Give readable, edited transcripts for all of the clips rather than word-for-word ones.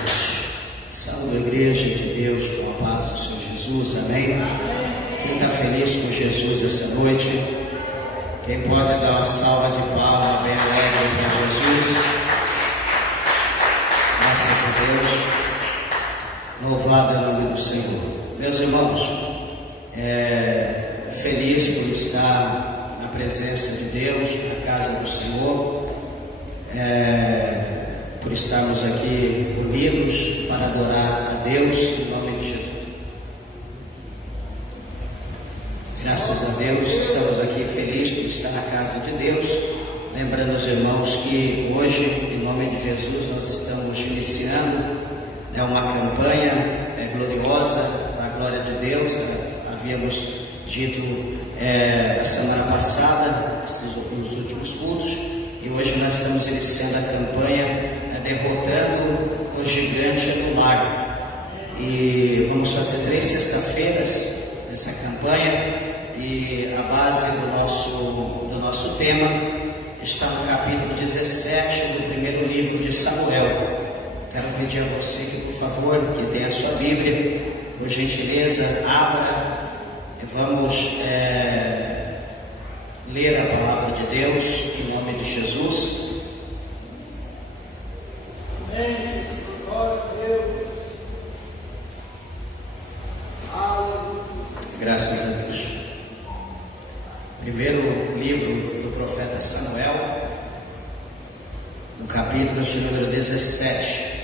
Deus. Salve a igreja de Deus com a paz do Senhor Jesus, amém? Quem está feliz com Jesus essa noite? Quem pode dar uma salva de palmas bem alegre para Jesus? Graças a Deus. Louvado é o nome do Senhor. Meus irmãos, feliz por estar na presença de Deus, na casa do Senhor, por estarmos aqui unidos para adorar a Deus em nome de Jesus. Graças a Deus, estamos aqui felizes por estar na casa de Deus. Lembrando os irmãos que hoje, em nome de Jesus, nós estamos iniciando uma campanha gloriosa para a glória de Deus. Havíamos dito a semana passada, nos últimos cultos, e hoje nós estamos iniciando a campanha derrotando o gigante anular. E vamos fazer 3 sexta-feiras nessa campanha, e a base do nosso tema está no capítulo 17 do primeiro livro de Samuel. Quero pedir a você que, por favor, que tenha a sua Bíblia, por gentileza, abra e vamos ler a palavra de Deus em nome de Jesus. Amém. Glória a Deus. Aleluia. Graças a Deus. Primeiro livro do profeta Samuel, no capítulo de número 17.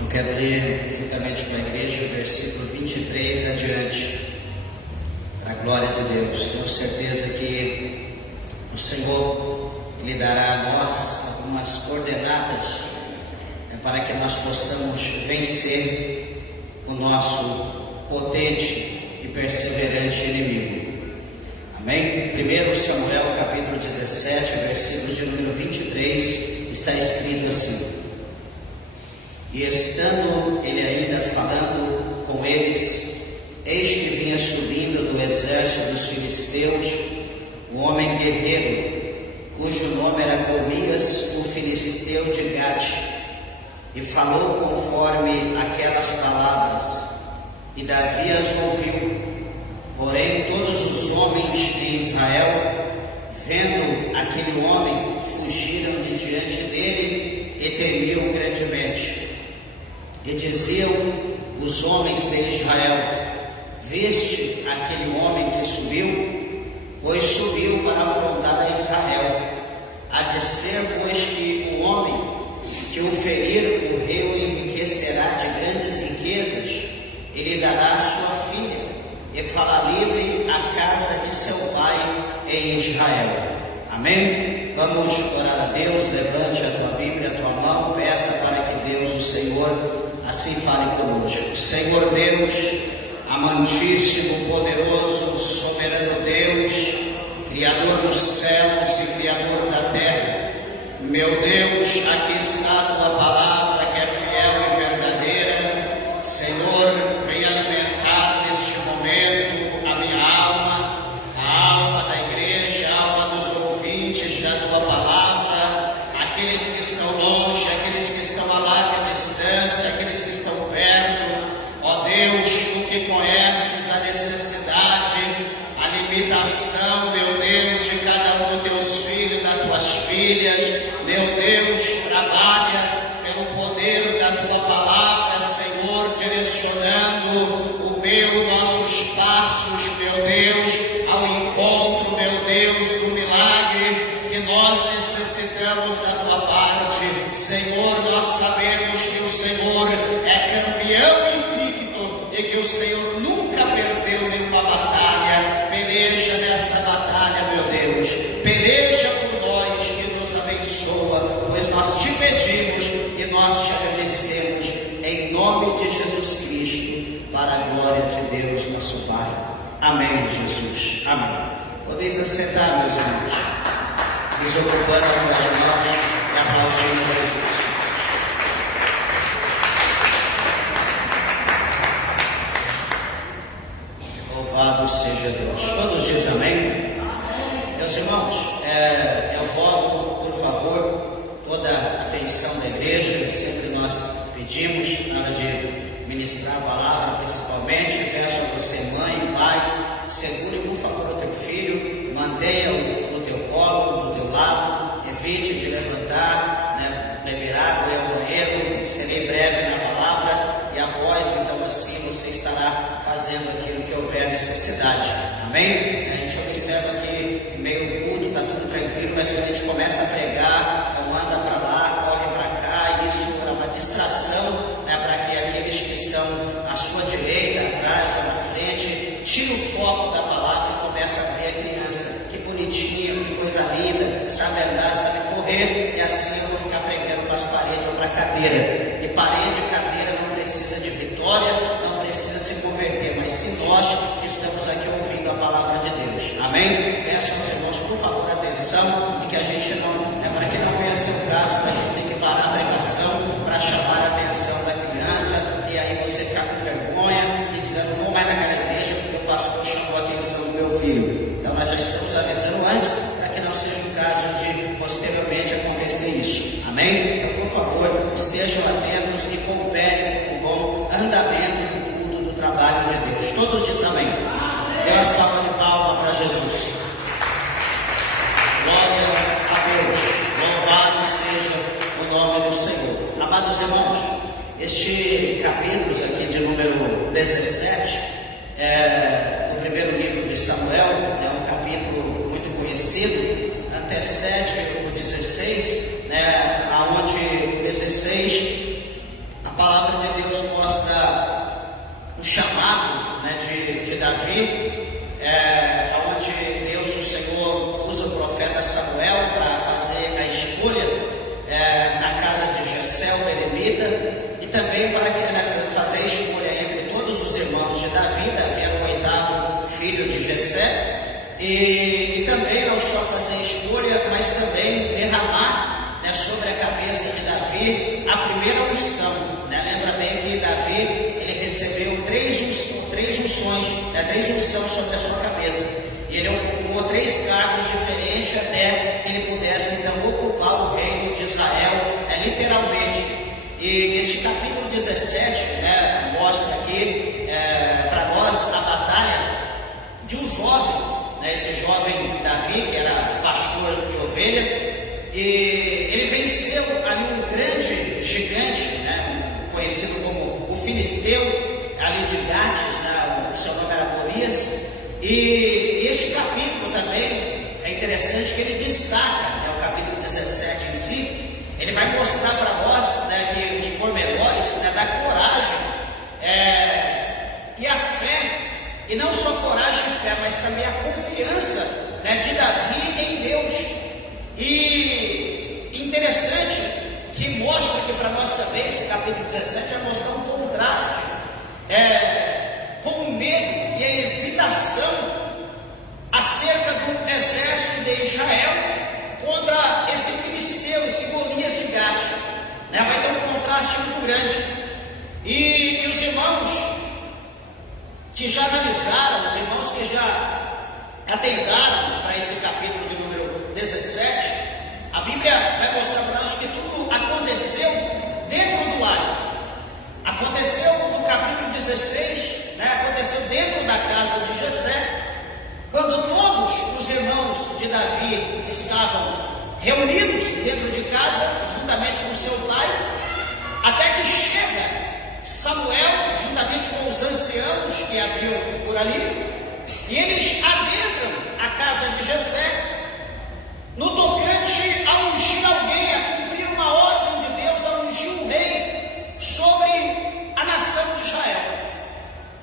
Eu quero ler juntamente com a igreja o versículo 23 adiante, para a glória de Deus. Tenho certeza que o Senhor lhe dará a nós algumas coordenadas para que nós possamos vencer o nosso potente e perseverante inimigo. Amém? 1 Samuel capítulo 17, versículo de número 23, está escrito assim: E estando ele ainda falando com eles, eis que vinha subindo do exército dos filisteus um homem guerreiro, cujo nome era Golias, o filisteu de Gate, e falou conforme aquelas palavras, e Davi as ouviu. Porém todos os homens de Israel, vendo aquele homem, fugiram de diante dele e temiam grandemente. E diziam os homens de Israel: Viste aquele homem que subiu? Pois subiu para afrontar a Israel. Há de ser, pois, que o homem que o ferir, o rei o enriquecerá de grandes riquezas, e lhe dará a sua filha, e fará livre a casa de seu pai em Israel. Amém? Vamos orar a Deus. Levante a tua Bíblia, a tua mão, peça para que Deus, o Senhor, assim fale conosco. Senhor Deus, amantíssimo, poderoso, soberano Deus, Criador dos céus e Criador da terra, meu Deus, aqui está a tua palavra que é fiel e verdadeira. Senhor, venha alimentar neste momento a minha alma, a alma da igreja, a alma dos ouvintes da tua palavra, aqueles que estão longe, aqueles que estão a larga distância, aqueles que estão perto. Ó Deus, tu que conheces a necessidade, a limitação, meu Deus, de cada um dos teus filhos, das tuas filhas, meu Deus, trabalha pelo poder da tua palavra, Senhor, direcionando nossos passos, meu Deus, ao encontro, meu Deus, do milagre que nós necessitamos da tua parte. Senhor, nós sabemos que o Senhor é campeão invicto e que o Senhor nunca perdeu nenhuma batalha. Peleja nesta batalha, meu Deus, peleja por nós e nos abençoa, pois nós te pedimos e nós te agradecemos em nome de Jesus Cristo, para a glória de Deus, nosso Pai. Amém, Jesus. Amém. Podeis assentar, meus irmãos, desocupando as tuas mãos e aplaudindo Jesus. Louvado seja Deus. Todos dizem amém? Meus irmãos, eu rogo, por favor, toda a atenção da igreja, sempre nós pedimos na hora de ministrar a palavra, principalmente. Peço a você, mãe, pai, segure por favor o teu filho, mantenha-o no teu colo, no teu lado, evite de levantar, beber água, ir ao banheiro. Serei breve na palavra e após, então assim, você estará fazendo aquilo que houver necessidade. Amém? A gente observa que em meio ao culto está tudo tranquilo, mas quando a gente começa a pregar, anda para lá, corre para cá, e isso é uma distração, para que aqueles que estão à sua direita, atrás ou na frente, tire o foco da palavra e começa a ver a criança. Que bonitinha, que coisa linda, sabe andar, sabe correr, e assim eu vou ficar pregando para as paredes ou para a cadeira. E parede e cadeira não precisa de vitória, não precisa se converter, mas sim nós que estamos aqui ouvindo a palavra de Deus. Amém? Peço aos irmãos, por favor, atenção, e que a gente não, para que não venha ser o caso da gente ter que parar a pregação para chamar a atenção da criança, e aí você ficar com vergonha e dizer, não vou mais naquela igreja porque o pastor chamou a atenção do meu filho. Então nós já estamos avisando antes, para que não seja o caso de posteriormente acontecer isso. Amém? Então, por favor, estejam atentos e cooperem com o bom andamento do culto, do trabalho de Deus. Todos dizem amém. Dê uma salva de palmas para Jesus. Glória a Deus. Louvado seja o nome do Senhor. Amados irmãos, este capítulo aqui de número 17 do primeiro livro de Samuel, é um capítulo muito conhecido, antecede o 16, aonde o 16 a palavra de Deus mostra o chamado de Davi, onde Deus, o Senhor, usa o profeta Samuel para fazer a escolha na casa de Jessé, o belemita, e também para fazer a escolha entre todos os irmãos de Davi. Davi era o 8º filho de Jessé, e também não só fazer a escolha, mas também derramar sobre a cabeça de Davi a primeira unção. Lembra bem que Davi ele recebeu três unções sobre a sua cabeça, e ele ocupou 3 cargos diferentes até que ele pudesse então ocupar o reino de Israel, literalmente. E este capítulo 17 mostra aqui para nós a batalha de um jovem, esse jovem Davi, que era pastor de ovelha, e ele venceu ali um grande gigante, conhecido como o Filisteu, ali de Gates, o seu nome era Golias. E este capítulo também é interessante que ele destaca, o capítulo 17 em si, ele vai mostrar para nós que os pormenores da coragem e a fé, e não só coragem e fé, mas também a confiança de Davi em Deus. E interessante que mostra aqui para nós também, esse capítulo 17 vai mostrar um contraste com o medo e a hesitação acerca do exército de Israel contra esse Filisteu, esse Golias de Gate. Vai ter um contraste muito grande. E os irmãos que já analisaram, os irmãos que já atentaram para esse capítulo de número 17, a Bíblia vai mostrar para nós que tudo aconteceu dentro do lar. Aconteceu no capítulo 16, aconteceu dentro da casa de Jessé, quando todos os irmãos de Davi estavam reunidos dentro de casa, juntamente com seu pai, até que chega Samuel, juntamente com os anciãos que haviam por ali, e eles adentram a casa de Jessé, no tocante a ungir alguém, a cumprir uma ordem de Deus, a ungir um rei sobre a nação de Israel.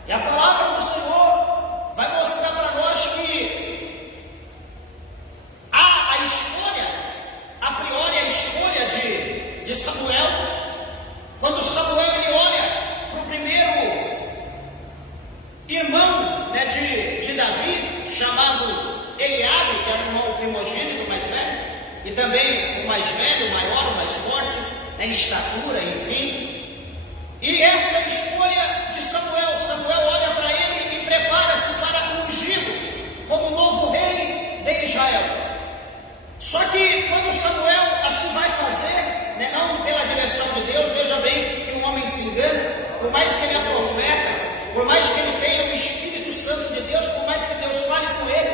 E a palavra do Senhor vai mostrar para nós que há a escolha, a priori a escolha de Samuel. Quando Samuel ele olha para o primeiro irmão de Davi, chamado Eliabe, que era o irmão primogênito mais velho, e também o mais velho, o maior, o mais forte, em estatura, enfim. E essa é a escolha de Samuel. Samuel olha para ele e prepara-se para ungí-lo como novo rei de Israel. Só que quando Samuel assim vai fazer, não por mais que ele é profeta, por mais que ele tenha o Espírito Santo de Deus, por mais que Deus fale com ele,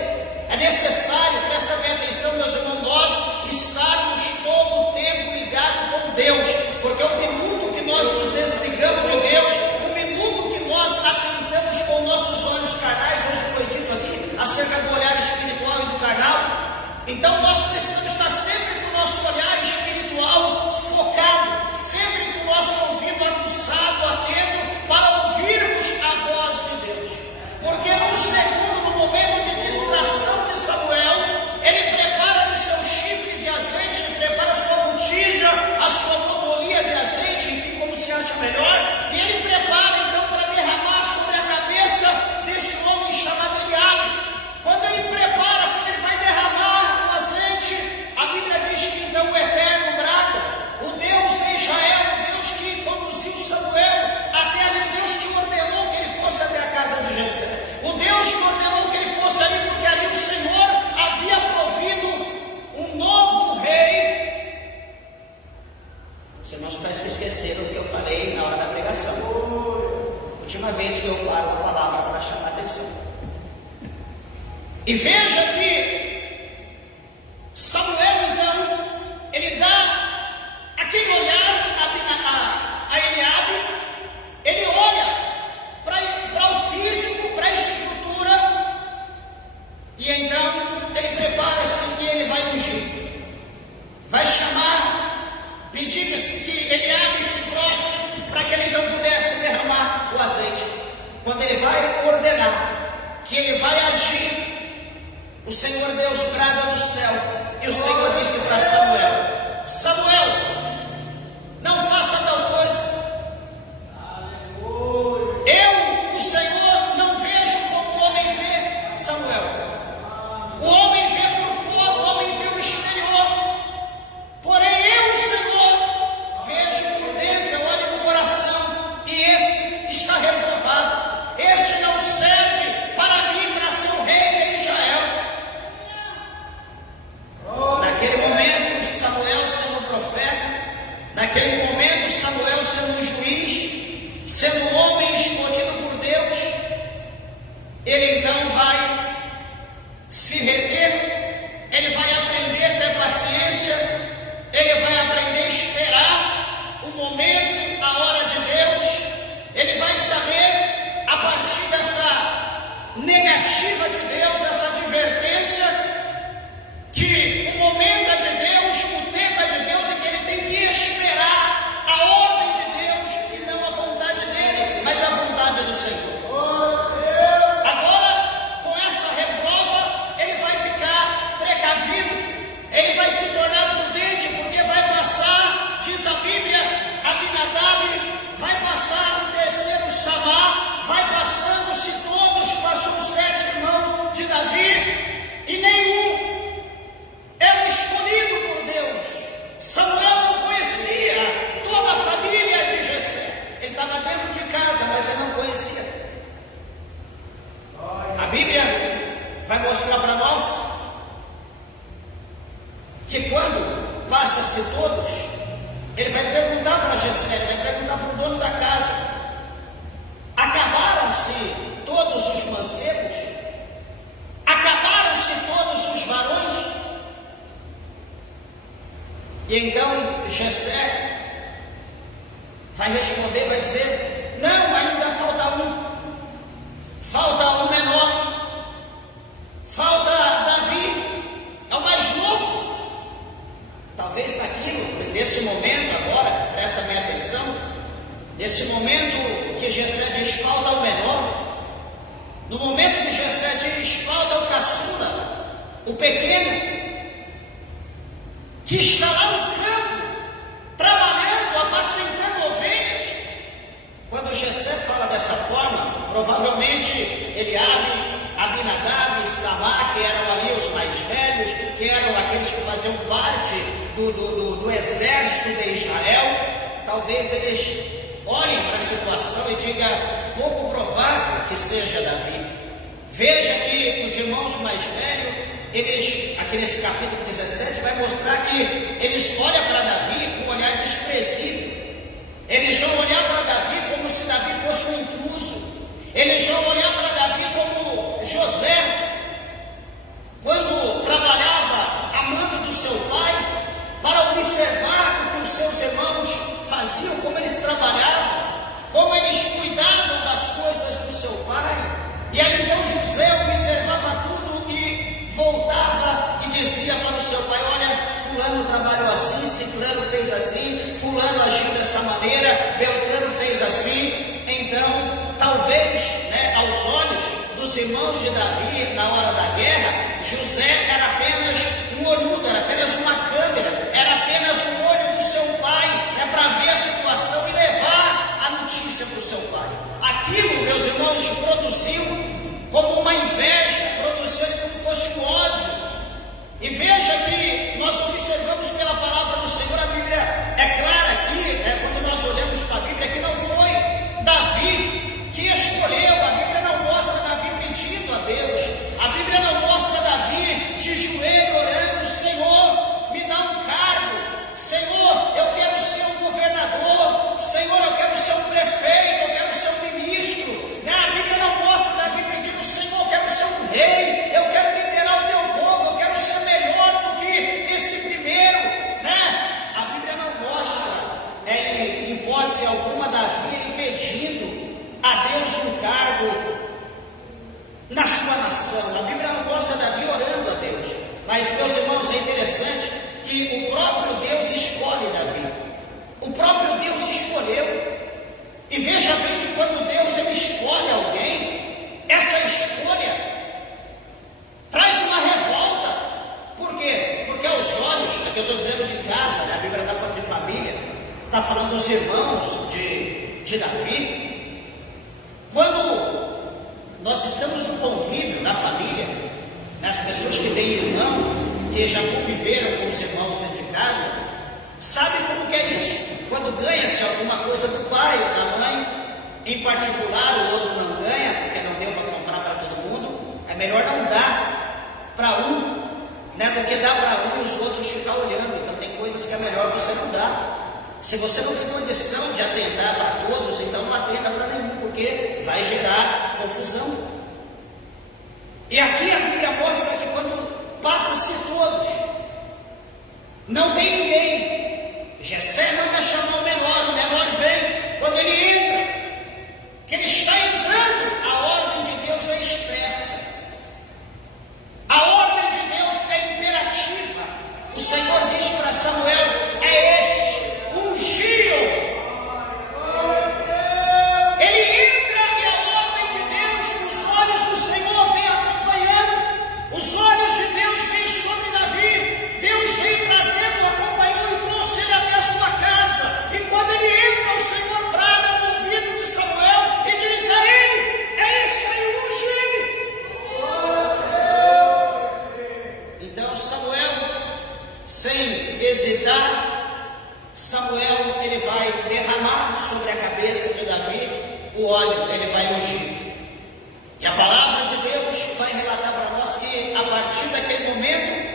é necessário, presta bem atenção, meus irmãos, nós estarmos todo o tempo ligados com Deus, porque o minuto que nós nos desligamos de Deus, o minuto que nós atentamos com nossos olhos carnais, hoje foi dito aqui, acerca do olhar espiritual e do carnal, então nós precisamos estar sempre com o nosso olhar espiritual focado, sempre com o nosso ouvido aguçado, atento, para ouvirmos a voz de Deus, porque num segundo, no momento de distração de Samuel, ele prepara ali seu chifre de azeite, ele prepara a sua botija, a sua motolia de azeite, enfim, como se acha melhor, e ele prepara então para derramar sobre a cabeça desse homem chamado Eliabe. Quando ele prepara, quando ele vai derramar o azeite, a Bíblia diz que então o Eterno brada, o Deus de Israel, o Deus que conduziu Samuel até ali, o Deus que ordenou que ele fosse até a casa de Jessé, o Deus que ordenou que ele fosse ali, porque ali o Senhor havia provido um novo rei. Os irmãos parece que esqueceram o que eu falei na hora da pregação. Última vez que eu paro a palavra para chamar a atenção. E veja que Samuel então, ele dá aquele olhar a Eliabe, ele olha para o físico, para a estrutura, e então ele prepara-se e ele vai ungir, vai chamar, pedir que Eliabe se prostre, para que ele então pudesse derramar o azeite. Quando ele vai ordenar, que ele vai agir, o Senhor Deus brada do céu, e o Senhor disse para Samuel: Samuel, não faça tal coisa. Eu, o Senhor, não vejo como o homem vê, Samuel. O homem vê por fora, o homem vê o exterior. Porém eu, Senhor, vejo por dentro, eu olho no coração, e esse está reprovado. Este não serve para mim, para ser o rei de Israel. Naquele momento, Samuel sendo profeta, naquele momento, Samuel sendo juiz, sendo um homem escolhido por Deus, ele então vai se reter, ele vai aprender a ter paciência, ele vai aprender a esperar o momento, a hora de Deus, ele vai saber, a partir dessa negativa de Deus, essa advertência, que o momento é de Deus, o tempo é de Deus, e que ele tem que esperar a ordem de Deus e não a vontade dele, mas a vontade do Senhor. Agora, com essa reprova, ele vai ficar precavido, ele vai se tornar prudente, porque vai passar, diz a Bíblia, Abinadab, vai passar o terceiro Samá, vai passando-se todos, passou os 7 irmãos de Davi, e nenhum era escolhido por Deus. Samuel não conhecia toda a família de Jessé. Ele estava dentro de casa, mas ele não conhecia. A Bíblia vai mostrar para nós que quando passa-se todos, ele vai perguntar para Jessé, ele vai perguntar para o dono da casa: acabaram-se todos os mancebos? Acabaram-se todos os varões? E então Jessé vai responder, vai dizer: não, ainda falta um. Falta um menor. Falta Davi, é o mais novo. Talvez nesse momento agora, presta bem atenção, nesse momento que Jessé diz falta o menor, no momento que Jessé diz falta o caçula, o pequeno, que está lá no campo, trabalhando, apacentando ovelhas. Quando Jessé fala dessa forma, provavelmente Eliabe, Abinadab e Samá, que eram ali os mais velhos, que eram aqueles que faziam parte do exército de Israel, talvez eles olhem para a situação e digam: pouco provável que seja Davi. Veja que os irmãos mais velhos, eles, aqui nesse capítulo 17, vai mostrar que eles olham para Davi com um olhar desprezível. Eles vão olhar para Davi como se Davi faziam, como eles trabalhavam, como eles cuidavam das coisas do seu pai. E aí então José observava tudo e voltava e dizia para o seu pai: olha, fulano trabalhou assim, ciclano fez assim, fulano agiu dessa maneira, Beltrano fez assim. Então, talvez, aos olhos dos irmãos de Davi, na hora da guerra, José era apenas um olhudo, era apenas uma câmera, era apenas o olho do seu pai, para ver a situação e levar a notícia para o seu pai. Aquilo, meus irmãos, produziu como uma inveja, produziu como se fosse um ódio. E veja que nós observamos pela palavra do Senhor, a Bíblia é clara aqui, quando nós olhamos para a Bíblia, que não foi Davi que escolheu. A Bíblia não mostra Davi pedindo a Deus, a Bíblia não mostra Davi de joelho orando: Senhor, me dá um cargo, Senhor, eu quero ser um governador, Senhor, eu quero ser um prefeito, eu quero ser um ministro. A Bíblia não mostra Davi pedindo: Senhor, eu quero ser um rei, eu quero liderar o teu povo, eu quero ser melhor do que esse primeiro. A Bíblia não mostra, em hipótese alguma, Davi pedindo a Deus um cargo na sua nação. A Bíblia não mostra Davi orando a Deus. Mas, meus irmãos, é interessante que o próprio Deus escolhe Davi. O próprio Deus escolheu. E veja bem que quando Deus ele escolhe alguém, essa escolha traz uma revolta. Por quê? Porque aos olhos, aqui eu estou dizendo de casa, a Bíblia está falando de família, está falando dos irmãos de Davi. Quando nós estamos no convívio na família, as pessoas que têm irmão, que já conviveram com os irmãos dentro de casa, sabem como que é isso. Quando ganha-se alguma coisa do pai ou da mãe, em particular o outro não ganha, porque não deu para comprar para todo mundo, é melhor não dar para um, do que dar para um e os outros ficar olhando. Então tem coisas que é melhor você não dar. Se você não tem condição de atentar para todos, então não atenda para nenhum, porque vai gerar confusão. E aqui a Bíblia mostra que quando passa-se todos, não tem ninguém. Jessé manda chamar o menor vem. Quando ele entra, que ele está entrando, a ordem de Deus é expressa. A ordem de Deus é imperativa. O Senhor diz para Samuel: é este, ungiu. Ele entra e a ordem de Deus, os olhos do Senhor vêm acompanhando, os olhos de Deus vêm sobre Davi. Deus vem trazendo, acompanhou e trouxe ele até a sua casa. E quando ele entra, o Senhor brada no ouvido de Samuel e diz a ele: é esse aí, unge ele. Então Samuel, sem hesitar, Samuel ele vai derramar sobre a cabeça de Davi o óleo, ele vai ungir. E a palavra de Deus vai relatar para nós que a partir daquele momento,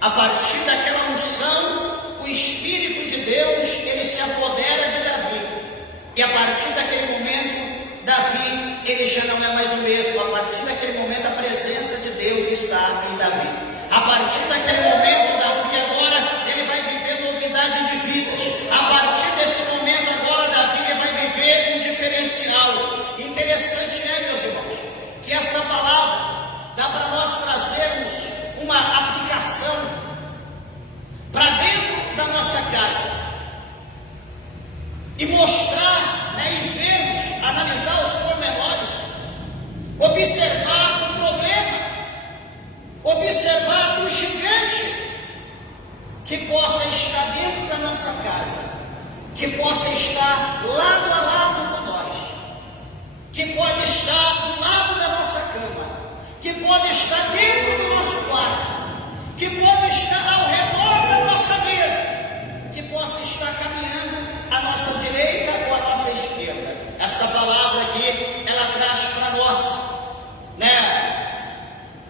a partir daquela unção, o Espírito de Deus ele se apodera de Davi. E a partir daquele momento, Davi ele já não é mais o mesmo. A partir daquele momento, a presença de Deus está em Davi. A partir daquele momento, Davi agora ele vai viver novidade de vidas. A partir desse momento agora, Davi ele vai viver um diferencial. Interessante meus irmãos, que essa palavra dá para nós trazermos uma aplicação para dentro da nossa casa e mostrar, e vermos, analisar os pormenores, observar o problema, observar o gigante que possa estar dentro da nossa casa, que possa estar lado a lado com nós, que pode estar do lado da nossa cama, que pode estar dentro do nosso quarto, que pode estar ao redor da nossa mesa, que possa estar caminhando à nossa direita ou à nossa esquerda. Essa palavra aqui, ela traz para nós,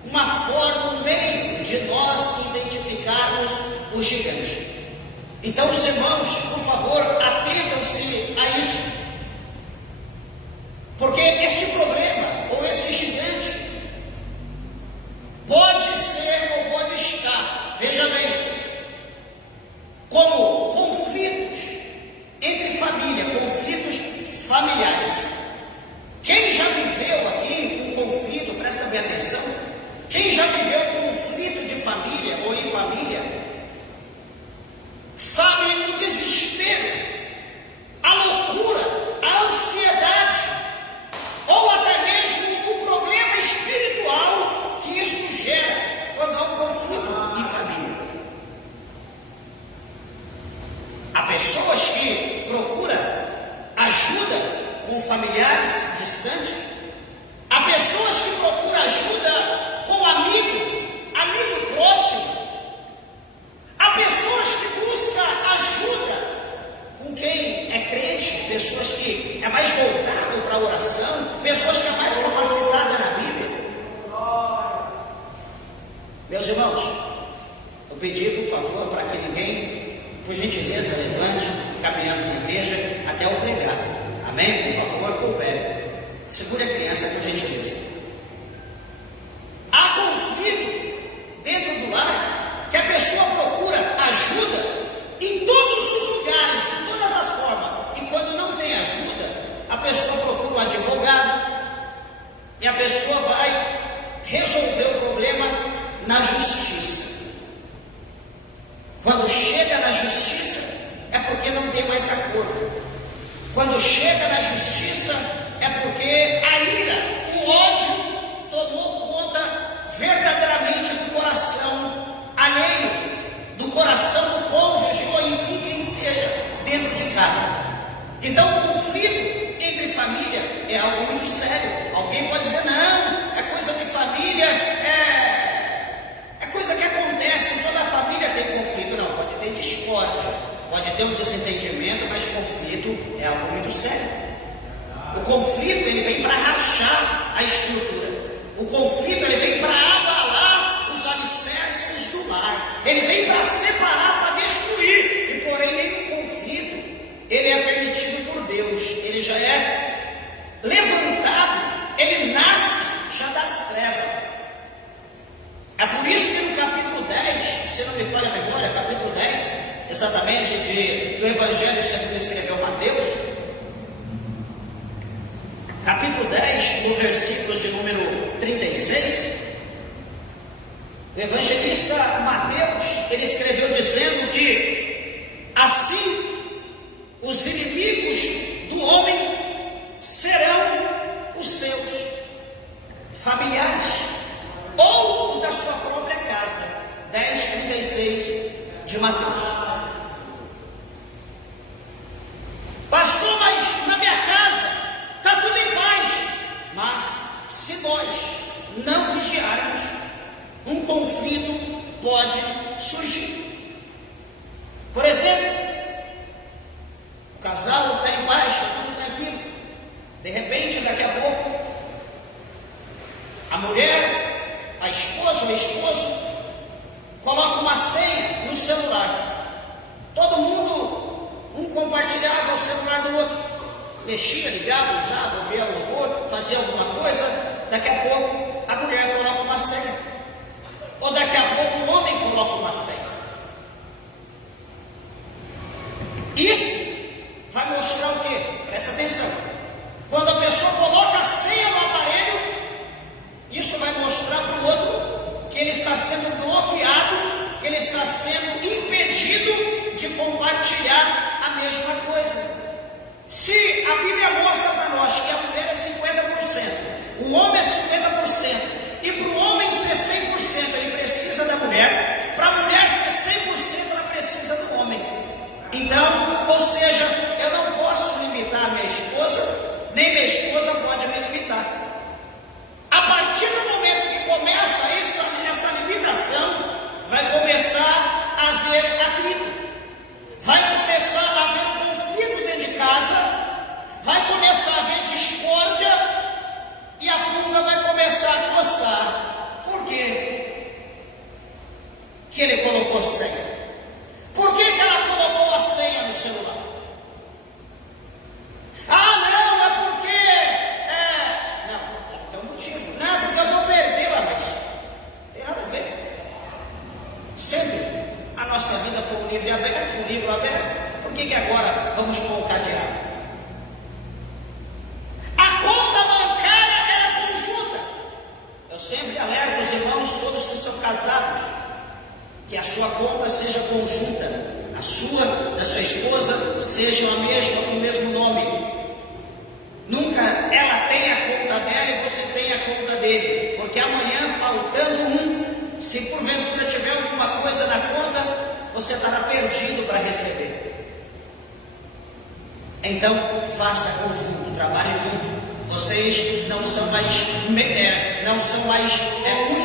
uma forma, um meio de nós identificarmos o gigante. Então, os irmãos, por favor, atentam-se a isso, porque este problema ou esse gigante pode ser ou pode estar, veja bem, como conflitos entre família, conflitos familiares. Quem já viveu aqui um conflito, presta bem atenção, quem já viveu conflito de família ou em família, sabe o desespero, a loucura, a ansiedade, ou até mesmo o problema espiritual que isso gera quando há um conflito em família. Há pessoas que procuram ajuda com familiares distantes, há pessoas que procuram ajuda com amigo próximo, há pessoas que buscam ajuda com quem é crente, pessoas que é mais voltado para a oração, pessoas que é mais capacitada na Bíblia. Meus irmãos, eu pedi por favor para que ninguém, por gentileza, levante, caminhando na igreja até eu pregar. Amém? Por favor, coopere. Segure a criança, por gentileza. Há conflito dentro do lar que a pessoa procura ajuda em todos os lugares, de todas as formas. E quando não tem ajuda, a pessoa procura um advogado e a pessoa vai resolver o problema na justiça. Quando chega na justiça, é porque não tem mais acordo. Quando chega na justiça, é porque a ira, o ódio, tomou conta verdadeiramente do coração alheio, do coração do cônjuge, ou enfim, quem seja, dentro de casa. Então, o conflito entre família é algo muito sério. Alguém pode dizer, não, é coisa de família, é coisa que acontece, toda a família tem conflito. Não, pode ter discórdia, pode ter um desentendimento, mas conflito é algo muito sério. O conflito, ele vem para rachar a estrutura. O conflito, ele vem para abalar os alicerces do lar. Ele vem para separar, para destruir. E porém, nenhum conflito, ele é permitido por Deus. Ele já é levantado, ele nasce já das trevas. É por isso que no capítulo 10, se não me falha a memória, capítulo 10, exatamente do Evangelho segundo escreveu Mateus, capítulo 10, no versículo de número 36, o evangelista Mateus, ele escreveu dizendo que assim os inimigos do homem serão os seus familiares, ou o da sua própria casa. 10:36 de Mateus. Pastor, mas na minha casa está tudo em paz. Mas se nós não vigiarmos, um conflito pode surgir. Por exemplo, o casal está em paz, está tudo tranquilo. De repente, daqui a pouco, a mulher, a esposa ou o esposo coloca uma senha no celular. Todo mundo, um compartilhava o celular do outro, mexia, ligava, usava, ouvia louvor, fazia alguma coisa. Daqui a pouco a mulher coloca uma senha, ou daqui a pouco o homem coloca uma senha. Isso vai mostrar o quê? Presta atenção. Quando a pessoa coloca a senha no aparelho, isso vai mostrar para o outro que ele está sendo bloqueado, que ele está sendo impedido de compartilhar a mesma coisa. Se a Bíblia mostra para nós que a mulher é 50%, o homem é 50%, e para o homem ser 100% ele precisa da mulher, para a mulher ser 100% ela precisa do homem. Então, ou seja, eu não posso limitar a minha esposa, nem minha esposa pode me limitar. A partir do momento que começa essa limitação, vai começar a haver atrito, vai começar a haver conflito dentro de casa, vai começar a haver discórdia e a pulga vai começar a coçar. Por quê? Que ele colocou senha. Por que ela colocou a senha no celular? Ah, não, é porque não, tem um motivo. Não, porque eu vou perder, mas tem nada a ver. Sempre a nossa vida foi um livro aberto, por que agora vamos pôr o mesmo nome. Nunca ela tem a conta dela e você tem a conta dele, porque amanhã, faltando um, se porventura tiver alguma coisa na conta, você estará perdido para receber. Então, faça conjunto, trabalhe junto. Vocês não são mais um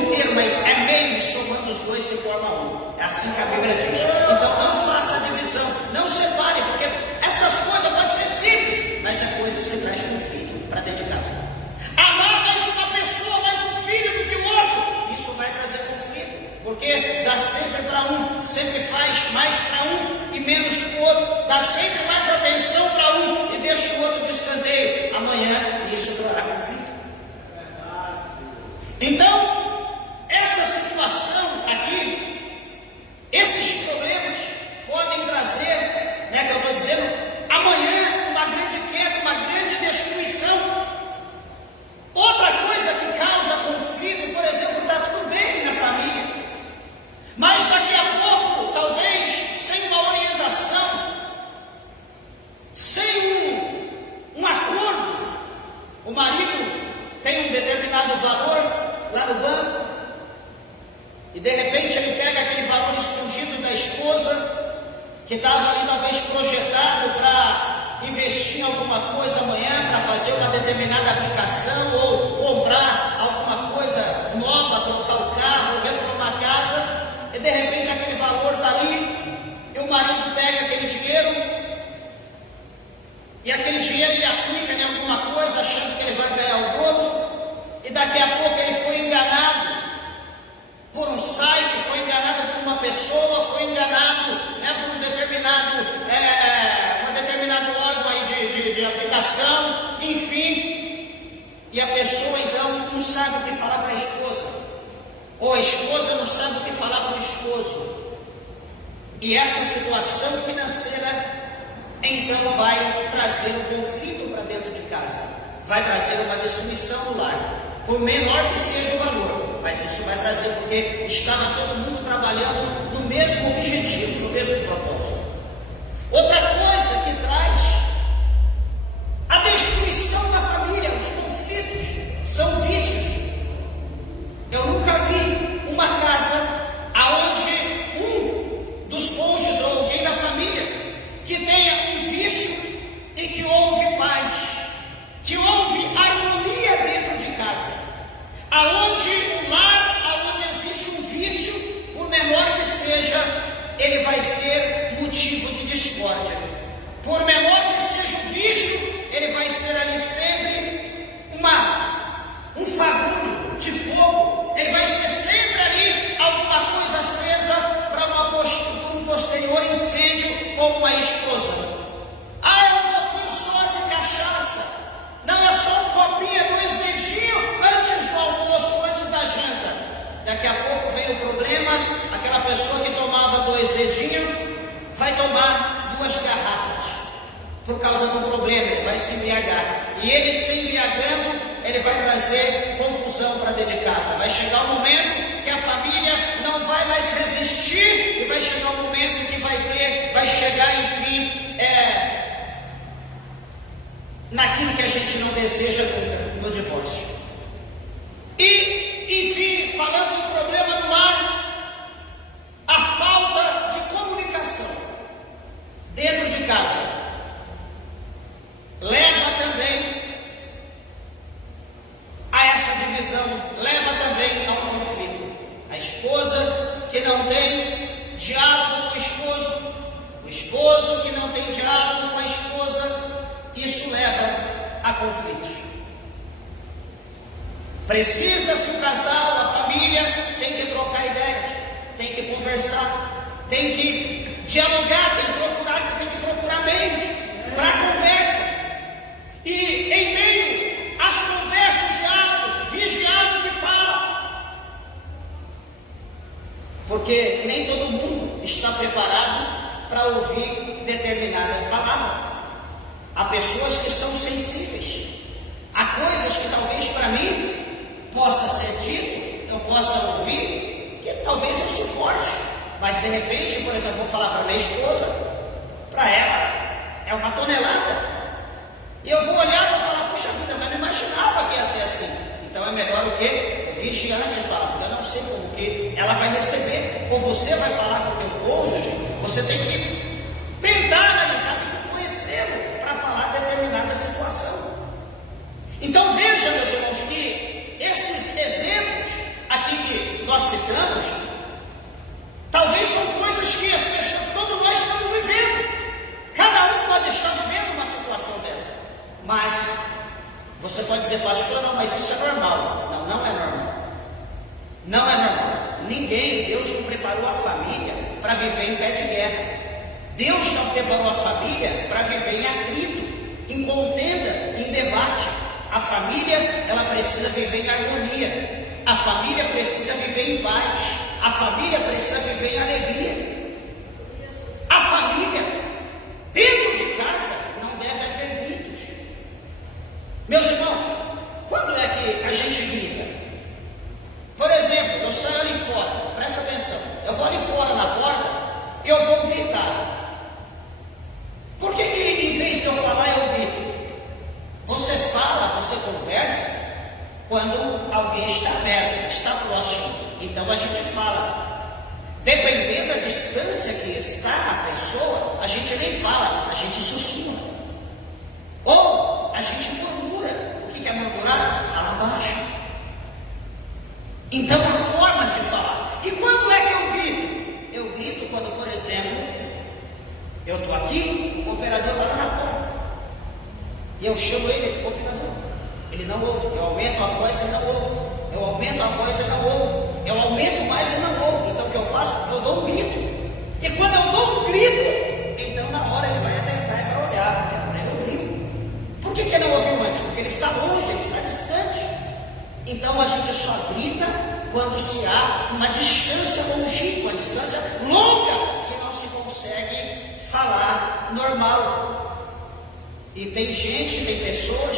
inteiro, mas é meio, somando os dois se forma um. É assim que a Bíblia diz. Então não faça divisão, não separe, porque essas coisas podem ser simples, mas é coisas que trazem conflito para dentro de casa. Amar mais uma pessoa, mais um filho do que o outro, isso vai trazer conflito, porque dá sempre para um, sempre faz mais para um e menos para o outro, dá sempre mais atenção para um e deixa o outro no escanteio. Amanhã isso trará conflito. Então, essa situação aqui, esses problemas podem trazer, que eu estou dizendo, amanhã uma grande queda, uma grande destruição. Outra coisa que causa conflito, por exemplo, está tudo bem na família, mas daqui a pouco, talvez sem uma orientação, sem um acordo, o marido tem um determinado valor lá no banco, e de repente ele pega aquele valor escondido da esposa, que estava ali talvez projetado para investir em alguma coisa amanhã, para fazer uma determinada aplicação, ou comprar alguma coisa nova, trocar o carro, reformar a casa, e de repente aquele valor está ali, e o marido pega aquele dinheiro, e aquele dinheiro ele aplica em alguma coisa, achando que ele vai ganhar o dobro, e daqui a pouco ele foi enganado por um site, foi enganado por uma pessoa, foi enganado por um determinado órgão aí de aplicação, enfim, e a pessoa então não sabe o que falar para a esposa, ou a esposa não sabe o que falar para o esposo, e essa situação financeira então vai trazer um conflito para dentro de casa, vai trazer uma destruição no lar, por menor que seja o valor, mas isso vai trazer, porque estava todo mundo trabalhando no mesmo objetivo, no mesmo propósito. Outra coisa que traz a destruição da família, os conflitos, são vícios. Eu nunca vi uma casa onde um dos cônjuges ou alguém da família que tenha um vício e que houve paz, que houve harmonia dentro de casa, aonde um lar, aonde existe um vício, por menor que seja, ele vai ser motivo de discórdia. Por menor que seja o vício, ele vai ser ali sempre um fagulho de fogo, ele vai ser sempre ali alguma coisa acesa para um posterior incêndio ou uma explosão. É um pouquinho só de cachaça, não é só um copinho, 2 dedinhos antes do almoço, antes da janta. Daqui a pouco vem o problema, aquela pessoa que tomava 2 dedinhos vai tomar 2 garrafas, por causa do problema, ele vai se embriagar. E ele se embriagando, ele vai trazer confusão para dentro de casa. Vai chegar um momento que a família não vai mais resistir, e vai chegar um momento que vai chegar, enfim, naquilo que a gente não deseja nunca, no divórcio. E, enfim, falando do problema no lar, a falta de comunicação dentro de casa leva também a essa divisão, leva também ao conflito. A esposa que não tem diálogo com o esposo que não tem diálogo com a esposa, isso leva a conflitos. Precisa-se o casal, a família, tem que trocar ideias, tem que conversar, tem que dialogar, tem que procurar meios para a conversa. E em meio às conversas, diálogos, vigiado que fala. Porque nem todo mundo está preparado para ouvir determinada palavra. Há pessoas que são sensíveis. Há coisas que talvez para mim possa ser dito, eu possa ouvir, que talvez eu suporte. Mas de repente, por exemplo, vou falar para minha esposa, para ela é uma tonelada. E eu vou olhar e vou falar, puxa vida, mas não imaginava que ia ser assim. Então é melhor o quê? O vigiante fala, porque eu não sei como que ela vai receber. Ou você vai falar com o teu cônjuge, você tem que tentar analisar, tem que conhecê-lo para falar determinada situação. Então veja, meus irmãos, que esses exemplos aqui que nós citamos, talvez são coisas que as pessoas, todos nós estamos vivendo. Cada um pode estar vivendo uma situação dessa. Mas você pode dizer, pastor, não, mas isso é normal. Não, não é normal. Não é normal. Ninguém, Deus não preparou a família para viver em pé de guerra. Deus não preparou a família para viver em atrito, em contenda, em debate. A família, ela precisa viver em harmonia. A família precisa viver em paz. A família precisa viver em alegria. A família, dentro de casa, não deve haver gritos. Meus irmãos, quando é que a gente grita? Por exemplo, eu saio ali fora, presta atenção, eu vou ali fora na porta e eu vou gritar. Por que em vez de eu falar, eu grito? Você fala, você conversa quando alguém está perto, está próximo. Então a gente fala. Dependendo da distância que está a pessoa, a gente nem fala, a gente sussurra. Ou a gente murmura. O que é murmurar? Fala baixo. Então há formas de falar. E quando é que eu grito? Eu grito quando, por exemplo, eu estou aqui, o operador está lá na porta. E eu chamo ele, operador. Ele não ouve. Eu aumento a voz, ele não ouve. Eu aumento a voz, ele não ouve. Eu aumento mais, ele não ouve. Então o que eu faço? Eu dou um grito. E quando eu dou um grito, então na hora ele vai atentar e vai olhar para ele ouvir. Por que ele não ouviu antes? Porque ele está longe, ele está distante. Então a gente só grita quando se há uma distância longínqua, uma distância longa, que não se consegue falar normal. E tem gente, tem pessoas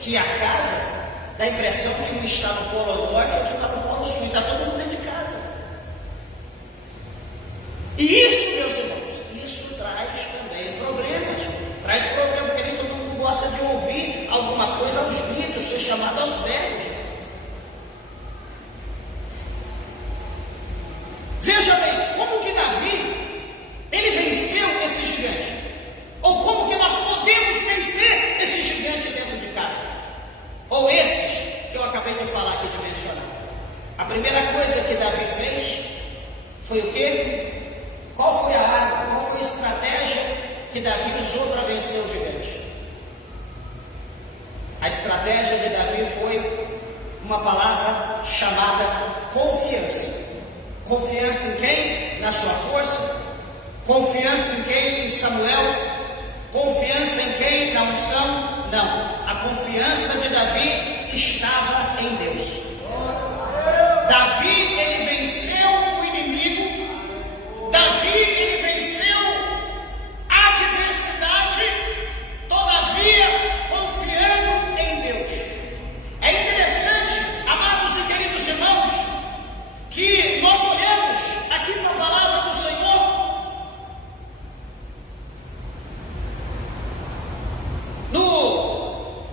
que a casa dá a impressão que um está no Polo Norte, outro está no Polo Sul, e está todo mundo dentro de casa. E isso, meus irmãos, isso traz também problemas. Traz problema, porque nem todo mundo gosta de ouvir alguma coisa aos gritos, ser chamado aos berros. Veja bem, como que Davi, ele venceu esse gigante? Ou como que nós podemos vencer esse gigante dentro de casa? Ou esses que eu acabei de falar aqui, de mencionar. A primeira coisa que Davi fez foi o quê? Qual foi a arma, qual foi a estratégia que Davi usou para vencer o gigante? A estratégia de Davi foi uma palavra chamada confiança. Confiança em quem? Na sua força. Confiança em quem? Em Samuel. Confiança em quem? Na unção? Não. A confiança de Davi estava em Deus. Davi, ele venceu o inimigo. Davi, ele venceu a adversidade, todavia confiando em Deus. É interessante, amados e queridos irmãos, que nós olhamos aqui para a palavra do Senhor.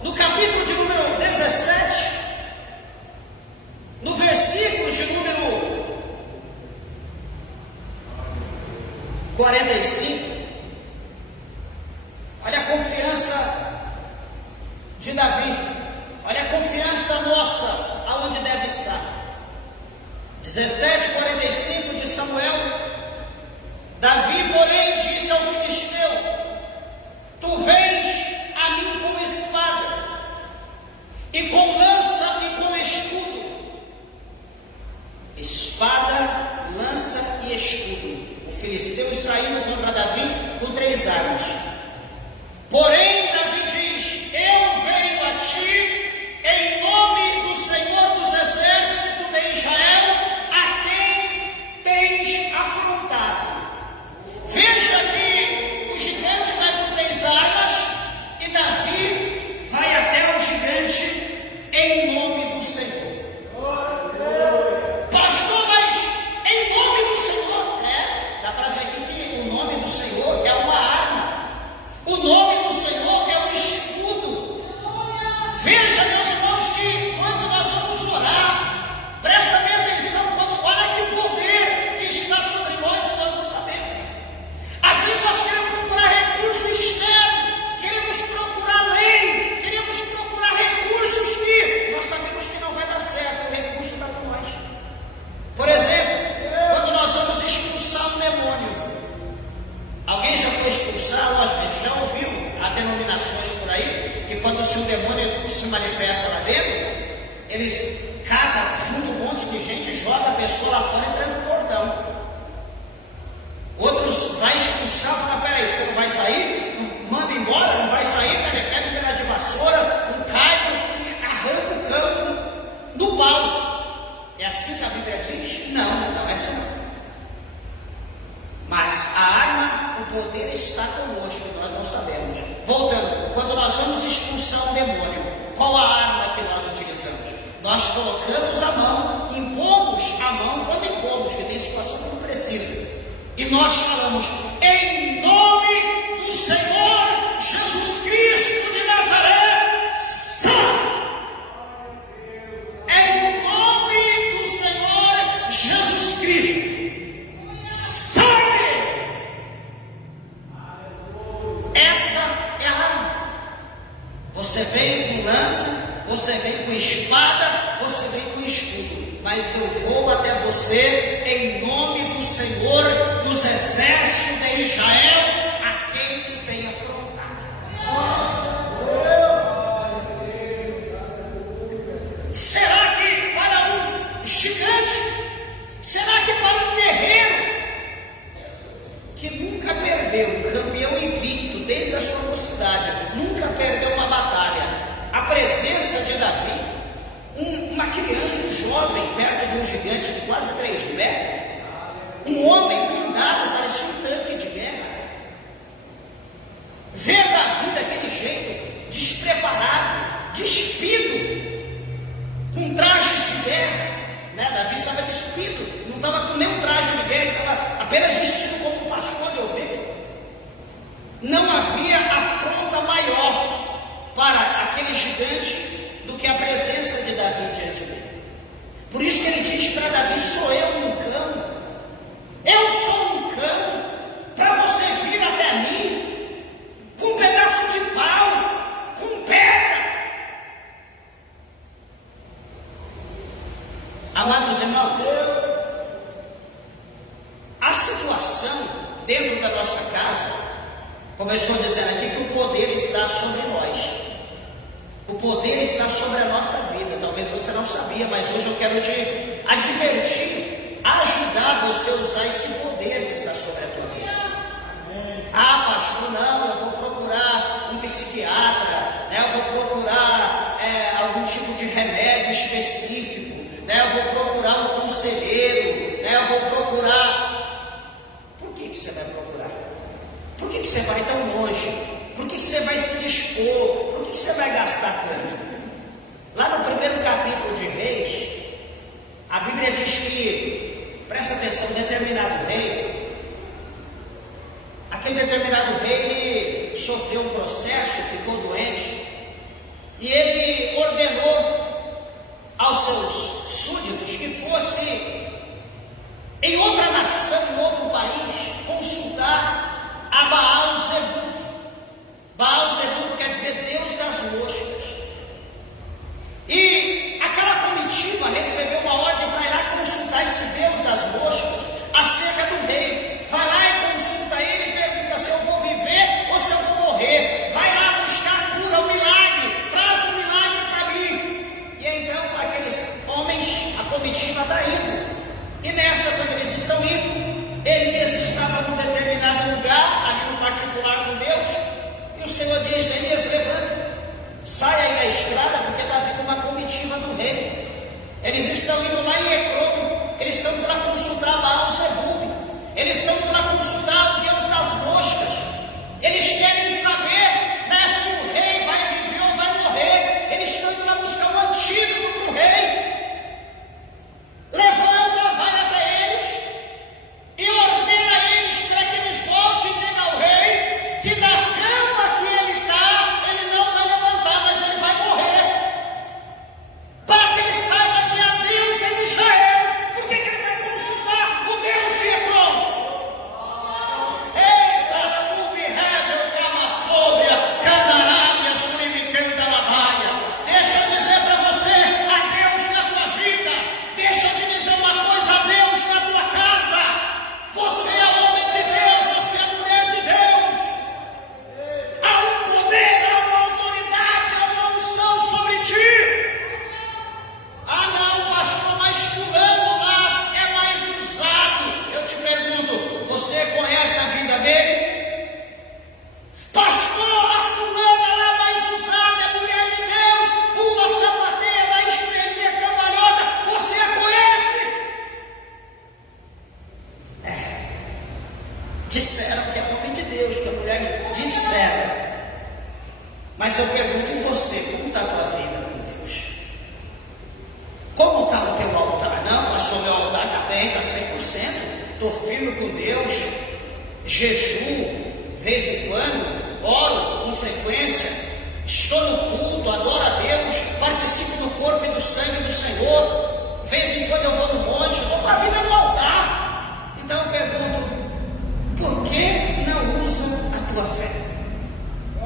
No capítulo de número 17, no versículo de número 45, olha a confiança de Davi, olha a confiança nossa, aonde deve estar. 17:45 de Samuel. Davi, porém, disse ao filisteu: tu vens a mim com espada, e com lança e com escudo. Espada, lança e escudo. O filisteu está indo contra Davi com 3 armas. Porém, Davi diz: eu venho a ti em nome do Senhor dos exércitos de Israel, a quem tens afrontado. Veja que quando o seu demônio se manifesta lá dentro, eles junta um monte de gente, joga a pessoa lá fora e tranca o portão. Outros vai expulsar, fala, peraí, você não vai sair? Manda embora, não vai sair, pega um pedaço de vassoura, um caibo e arranca o campo no pau. É assim que a Bíblia diz? Não é assim não. Mas a arma, o poder está conosco, nós não sabemos. Voltando, quando nós vamos expulsar um demônio, qual a arma que nós utilizamos? Nós colocamos a mão, impomos a mão, quando impomos, que tem situação que não precisa. E nós falamos, em nome do Senhor Jesus Cristo de Nazaré, sai! Em nome do Senhor Jesus Cristo, sai! Essa é a arma. Você vem com lança, você vem com espada, você vem com escudo, mas eu vou até você em nome do Senhor dos exércitos de Israel, a quem tu tem afrontado. Será que para um gigante, será que para um guerreiro que nunca perdeu, um campeão invicto desde a sua mocidade, nunca perdeu uma batalha, a presença de Davi, uma criança, um jovem, perto de um gigante de quase 3 metros, um homem blindado, parecia um tanque de guerra, ver Davi daquele jeito, despreparado, despido, com trajes de guerra, né? Davi estava despido, não estava com nenhum traje de guerra, estava apenas vestido como um pastor de ovelha. Não havia afronta maior para aquele gigante do que a presença de Davi diante dele. Por isso que ele diz para Davi, sou eu um cão, eu sou um cão, para você vir até mim, com um pedaço de pau, com pedra. Amados irmãos, a situação dentro da nossa casa, como eu estou dizendo aqui, que o poder está sobre nós. O poder está sobre a nossa vida. Talvez você não sabia, mas hoje eu quero te advertir, ajudar você a usar esse poder que está sobre a tua vida. Ah, pastor, não, eu vou procurar um psiquiatra, né? Eu vou procurar algum tipo de remédio específico, né? Eu vou procurar um conselheiro, né? Eu vou procurar. Por que você vai procurar? Por que você vai tão longe? Por que você vai se dispor? Por que você vai gastar tanto? Lá no primeiro capítulo de Reis, a Bíblia diz que, presta atenção, determinado rei, aquele determinado rei, ele sofreu um processo, ficou doente, e ele ordenou aos seus súditos que fosse em outra nação, em outro país, consultar a Baal-Zebub. Baal-Zebub quer dizer Deus das moscas. E aquela comitiva recebeu uma ordem para ir lá consultar esse Deus das moscas acerca do rei. Vai lá e consulta ele e pergunta se eu vou viver ou se eu vou morrer. Vai lá buscar cura, um milagre, traz um milagre para mim. E então aqueles homens, a comitiva está indo. E nessa, quando eles estão indo, Elias estava num determinado lugar, ali no particular com Deus. E o Senhor diz, Elias, levanta, sai aí na estrada, porque está vindo uma comitiva do rei. Eles estão indo lá em Ecrón, eles estão indo lá consultar Baal-Zebub, eles estão indo lá consultar o Deus das moscas. Eles querem saber, né, se o rei vai viver ou vai morrer. Eles estão indo lá buscar um antídoto para o rei. Levanta, vai até eles e ordena a eles para que eles voltem e digam ao rei que da cama que ele está, ele não vai levantar, mas ele vai morrer. Para que ele saiba que há Deus em Israel. Por que ele vai consultar o Deus de Ecrón? Mas eu pergunto, e você, como está a tua vida com Deus? Como está o teu altar? Não, pastor, meu altar está bem, está 100%. Estou firme com Deus, jejum, de vez em quando, oro com frequência, estou no culto, adoro a Deus, participo do corpo e do sangue do Senhor. De vez em quando eu vou no monte, estou com a vida no altar. Então eu pergunto, por que não usa a tua fé?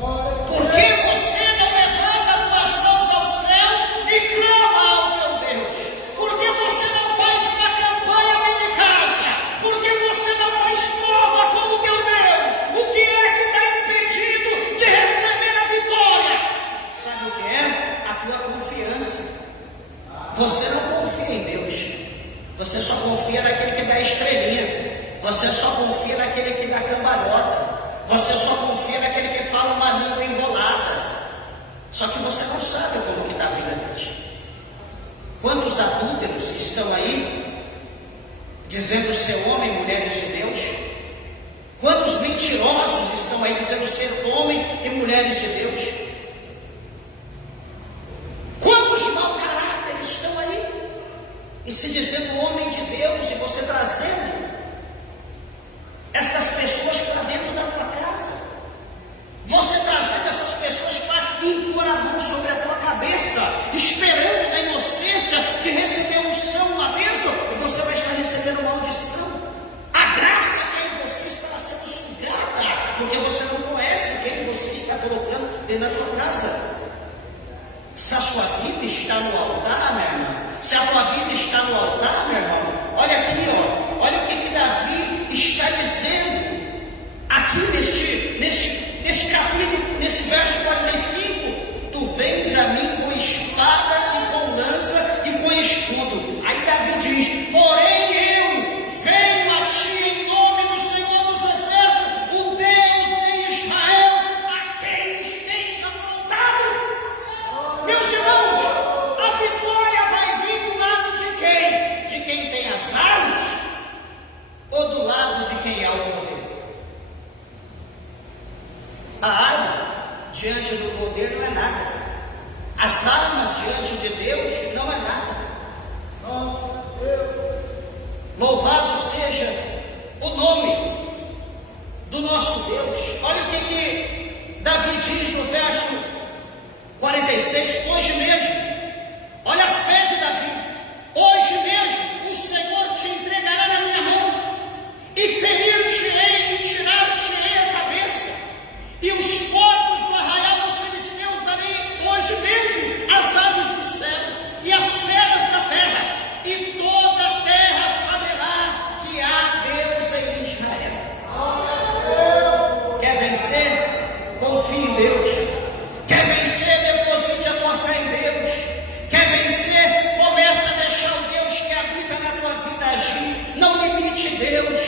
Por que você não levanta as tuas mãos aos céus e clama ao teu Deus? Por que você não faz uma campanha dentro de casa? Por que você não faz prova com o teu Deus? O que é que está impedindo de receber a vitória? Sabe o que é? A tua confiança. Você não confia em Deus. Você só confia naquele que dá estrelinha. Você só confia naquele que dá cambalhota. Você só confia naquele que fala uma língua embolada. Só que você não sabe como que está a vida deles. Quantos adúlteros estão aí dizendo ser homem e mulheres de Deus? Quantos mentirosos estão aí dizendo ser homem e mulheres de Deus? Quantos mau caráter estão aí e se dizendo homem de Deus, e você trazendo essas pessoas para dentro da tua casa, você trazendo essas pessoas para impor a mão sobre a tua cabeça, esperando na inocência de receber unção, uma bênção, e você vai estar recebendo maldição. A graça que em você está sendo sugada, porque você não conhece quem você está colocando dentro da tua casa. Se a sua vida está no altar, meu irmão, se a tua vida está no altar, meu irmão, olha aqui, ó, olha o que Davi está dizendo aqui neste capítulo, nesse verso 45. Tu vens a mim com espada e com lança e com escudo. Aí Davi diz, porém eu venho a ti em nome do Senhor dos Exércitos, o Deus de Israel, a quem tens afrontado. Meus irmãos, a vitória vai vir do lado de quem? De quem tem as armas? Ou do lado de quem é o poder? A arma diante do poder não é nada. As armas diante de Deus não é nada. Louvado seja o nome do nosso Deus. Olha o que Davi diz no verso 46, hoje mesmo. Olha a fé de Davi. Hoje mesmo o Senhor te entregará na minha mão, e ferir-te-ei e tirar-te-ei a cabeça, e os corpos no arraial dos filisteus darei hoje mesmo às aves do céu e às feras da terra, e toda a terra saberá que há Deus em Israel. Quer vencer? Confie em Deus. Quer vencer? Deposite a tua fé em Deus. Quer vencer? Comece a deixar o Deus que habita na tua vida agir. Não limite Deus.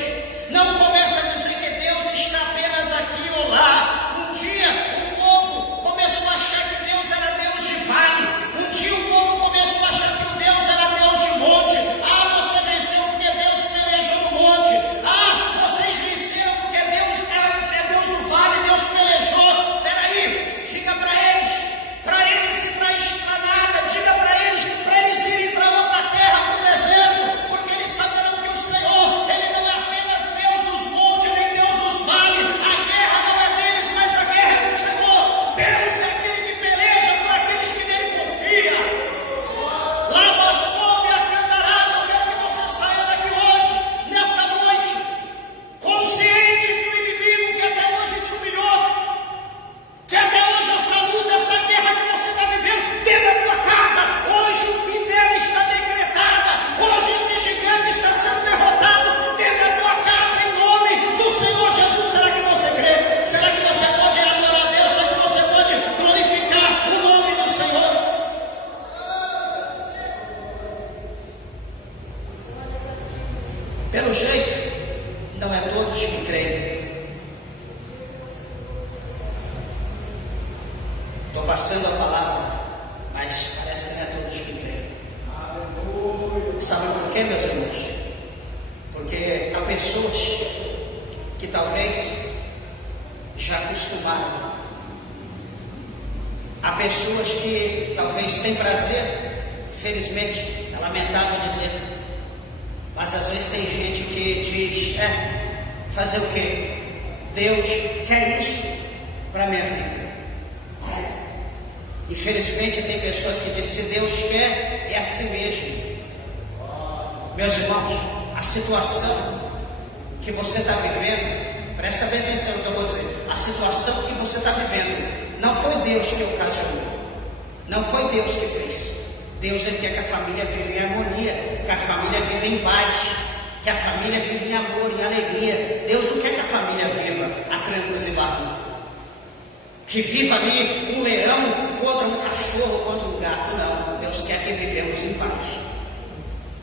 Não comece a dizer que Deus está apenas aqui ou lá. Um dia o povo começou a achar que Deus era Deus de vale. Um dia o povo começou a achar que o Deus era Deus de monte. Ah, você venceu porque Deus pelejou no monte. Ah, vocês venceram porque Deus é Deus no vale, Deus pelejou. Peraí, diga para eles ir para a esplanada, diga para eles irem para outra terra, para o deserto, porque eles saberão que o Senhor, Ele não é apenas Deus dos montes, nem Deus dos vales. A guerra não é deles, mas a guerra é do Senhor. Deus é aquele que peleja por aqueles que nele confiam. Lava sob a candarada. Eu quero que você saia daqui hoje, nessa noite, consciente que o inimigo que até hoje te humilhou, que até hoje essa luta, essa guerra que você está vivendo dentro da tua casa, hoje o fim dela está decretada. Hoje esse gigante está sendo derrotado dentro da tua casa, em nome do Senhor Jesus. Será que você crê? Será que você pode adorar a Deus? Será que você pode glorificar o nome do Senhor? Pelo jeito, não é todos que creem. Estou passando a palavra, mas parece que não é todos que creem. Sabe por quê, meus irmãos? Porque há pessoas que talvez já acostumaram Há pessoas que talvez têm prazer, infelizmente, é lamentável dizer, mas às vezes tem gente que diz, fazer o quê? Deus quer isso para a minha vida. Infelizmente tem pessoas que dizem, se Deus quer, é assim mesmo. Meus irmãos, a situação que você está vivendo, presta bem atenção no que eu vou dizer, a situação que você está vivendo, não foi Deus que ocasionou, não foi Deus que fez. Deus quer que a família viva em harmonia, que a família viva em paz, que a família viva em amor, em alegria. Deus não quer que a família viva a trancos e barrancos, que viva ali um leão contra um cachorro, contra um gato. Não, Deus quer que vivemos em paz.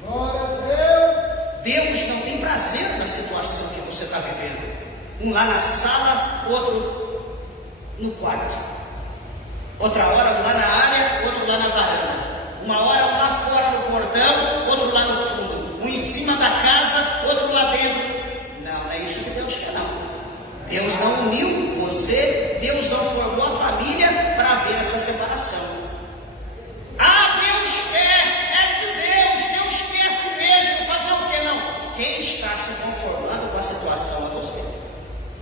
Glória a Deus. Deus não tem prazer na situação que você está vivendo. Um lá na sala, outro no quarto. Outra hora um lá na área, outro lá na varanda. Uma hora um lá fora no portão, outro lá no fundo. Um em cima da casa, outro lá dentro. Não é isso que Deus quer, não. Deus não uniu você, Deus não formou a família para haver essa separação. Deus quer, é de Deus quer a si mesmo, fazer o que não? Quem está se conformando com a situação é você,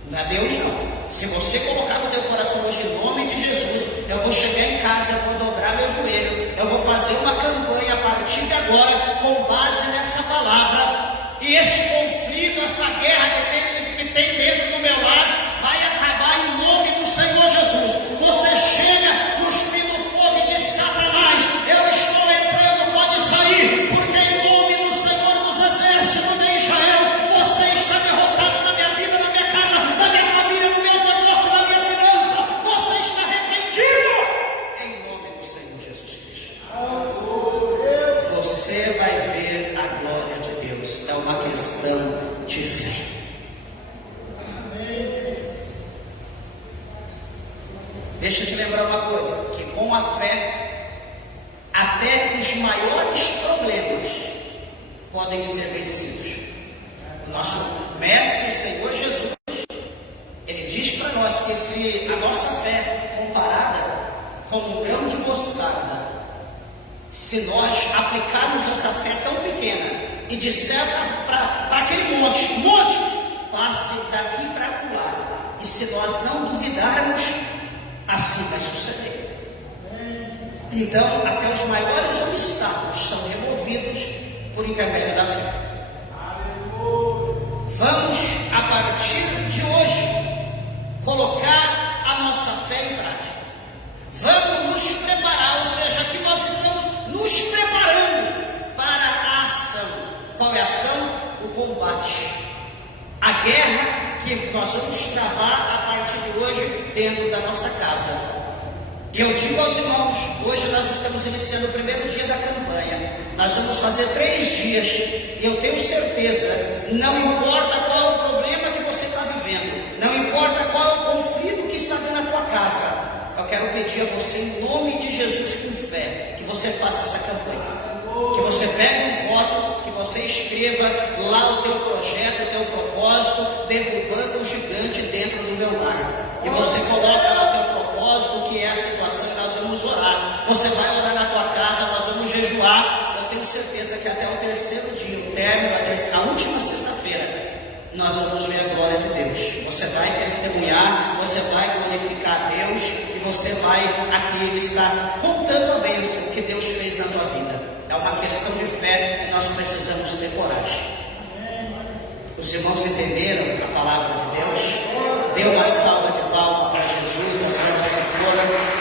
não é Deus não. Se você colocar no teu coração hoje em nome de Jesus, eu vou chegar em casa, eu vou dobrar meu joelho, eu vou fazer uma campanha a partir de agora, com base nessa palavra, e esse conflito, essa guerra que tem dentro do meu lar, vai acabar em nome do Senhor Jesus. Você chega cuspindo fogo e diz, Satanás, eu estou entrando, pode sair, porque em nome do Senhor dos Exércitos de Israel, você está derrotado na minha vida, na minha casa, na minha família, no meu negócio, na minha finança, você está repreendido, em nome do Senhor Jesus Cristo. Você vai ver a glória de Deus. É uma questão de fé. Deixa eu te lembrar uma coisa, que com a fé, até os maiores problemas podem ser vencidos. O nosso Mestre, o Senhor Jesus, Ele diz para nós que se a nossa fé comparada com um grão de mostarda, se nós aplicarmos essa fé tão pequena e dissermos para aquele monte, passe daqui para lá, e se nós não duvidarmos, assim vai suceder. Então, até os maiores obstáculos são removidos por intermédio da fé. Vamos, a partir de hoje, colocar a nossa fé em prática. Vamos nos preparar, ou seja, aqui nós estamos nos preparando para a ação. Qual é a ação? O combate. A guerra que nós vamos travar a partir de hoje dentro da nossa casa. E eu digo aos irmãos, hoje nós estamos iniciando o primeiro dia da campanha. Nós vamos fazer 3 dias. E eu tenho certeza, não importa qual é o problema que você está vivendo, não importa qual é o conflito que está dentro da tua casa, eu quero pedir a você, em nome de Jesus, com fé, que você faça essa campanha. Que você pegue um voto, que você escreva lá o teu projeto, o teu propósito, derrubando o gigante dentro do meu lar. E você coloca lá o teu propósito, que é a situação, e nós vamos orar. Você vai orar na tua casa, nós vamos jejuar. Eu tenho certeza que até o 3º dia, o término, a última sexta-feira, nós vamos ver a glória de Deus. Você vai testemunhar, você vai glorificar a Deus, e você vai aqui estar contando a bênção que Deus fez na tua vida. É uma questão de fé e nós precisamos ter coragem. Os irmãos entenderam a palavra de Deus? Dê uma salva de palmas para Jesus, as horas se foram.